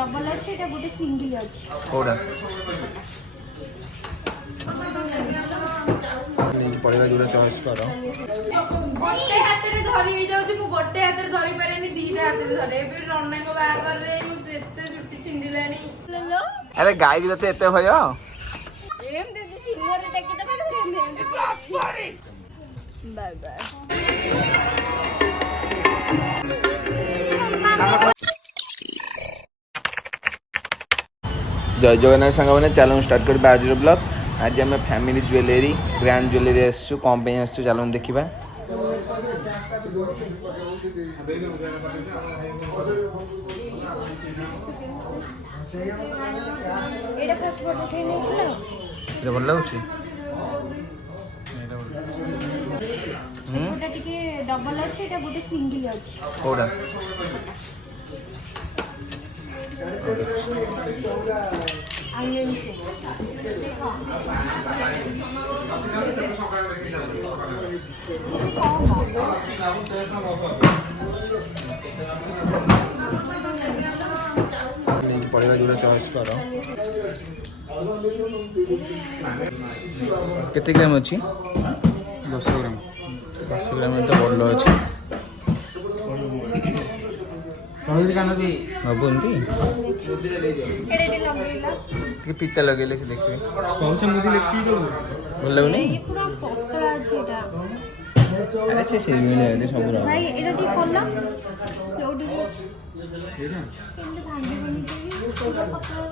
Double अच्छे एटा गोटे single अच्छे कोडा पड़ेगा जोड़ा चॉइस करो गोटे हाथ रे धरी हे जाउ मु गोटे हाथ रे धरी पारेनी दीटा हाथ रे धरे एबे नन्ना को बागर रे मु एते चुट्टी छिंडिलानी अरे गाय की तो एते भयो एम दे फिंगर टेकी दबा बाय बाय जय जगन्नाथ सांग मैंने चलो स्टार्ट कर आज ब्लॉग आज आम फैमिली ज्वेलरी ग्रांड ज्वेलरी आसू कौन आसू चलो देखा एटा फर्स्ट फोटो उठे नै थिला ये भल लगुच एटा टिके डबल अच्छे एटा गोटे सिंगल अच्छे कोडा आंगन से पड़ेगा जोड़ा चॉइस करो केते ग्राम अच्छी 10 ग्राम तो बड़ अच्छी बाबू एमती पिता लगे से देखिए भल लगुनि पूरा पतला अछि एटा अरे से मिले सब भाई एटा टी कोला लोड एटा केंदे भांडी बनी पूरा पतला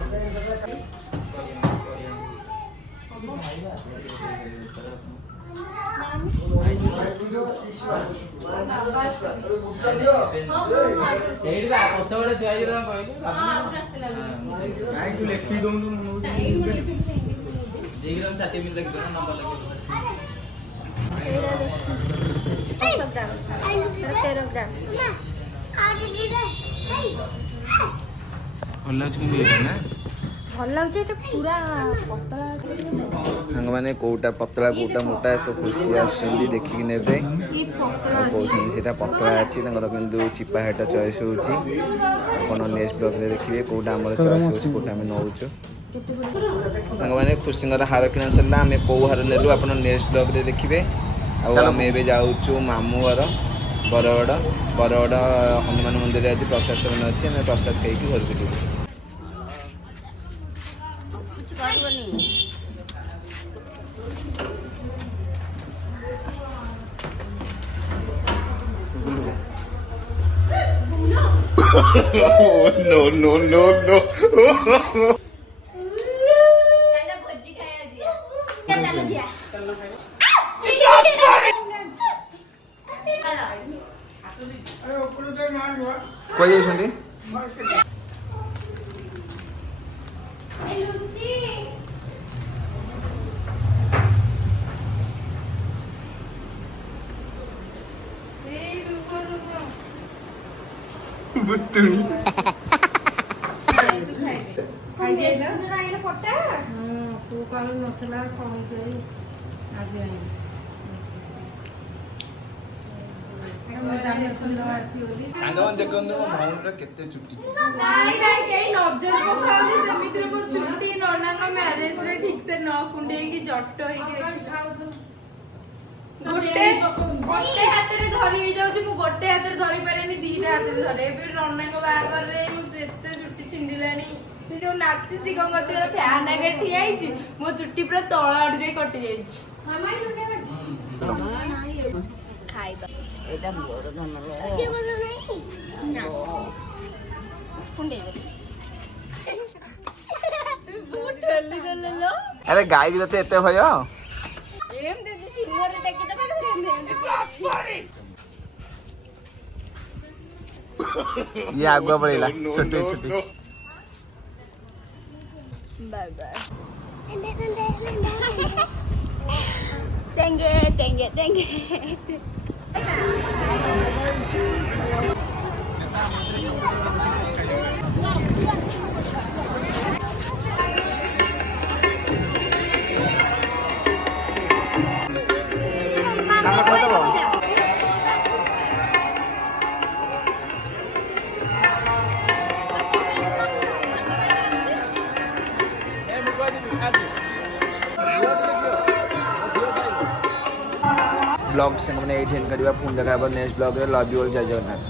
भल लगे पूरा पतला सांग मैंने कोटा पतला कोटा मोटा तो खुशी आसुँच देखिकी ने कहते पतला अच्छी कि चिपा हेटा चॉइस होती नेक्स्ट ब्लॉग रे देखिए कोटा आम चॉइस होटा आम नौ सांग मैंने खुशी हार किना सरला आम कौ हार नेलु आप नेक्स्ट ब्लॉग रे देखिए आम ए जाऊँ मामू घर बरगढ़ हनुमान मंदिर आज प्रसाद सेवन अच्छी आम प्रसाद खाई घर को जीव no. चलो भोजी खाया दिया चलो दिया कोई जाइछन्ती बुत्तुनी खाई दे ना आइले पट्टा तू काल नथला कोन गई आज आई सांगवन देखंदो भाउनरा केते चुट्टी नाई केई नजर पकाउनी समित्र मो चुट्टी नन्ना का मैरिज रे ठीक से न कुंडे की जट्ट होई के गोटे हाथ रे धरी हे जाउ मु गोटे हाथ रे धरी पारेनी दीटा हाथ रे धरे एबे नन्ना को बागर रे मु एते चुट्टी छिंडिलानी जो नाची ची गंगच फैन आगे ठिया आइची मो चुट्टी पूरा तळ आड जाई कटि जाइची हमाई लुने बाजी खाइबा एटा मोर धन लो के बोल नहीं ना कुंडे बहुत ठल्ली दन लो अरे गाय की तो एते भयो एम दे फिंगर टेकी दबा ये आगुआ पड़ेगा छोटी छोटी बाय बाय तेंगे ବ୍ଲଗ୍ ସାଙ୍ଗମାନେ ଏଇଠି ଏଣ୍ଡ କରିବା ପୁଣି ଦେଖା ହେବ ନେକ୍ସଟ ବ୍ଲଗ୍ରେ ଲଭ୍ ୟୁ ଅଲ୍ ଜୟ ଜଗନ୍ନାଥ।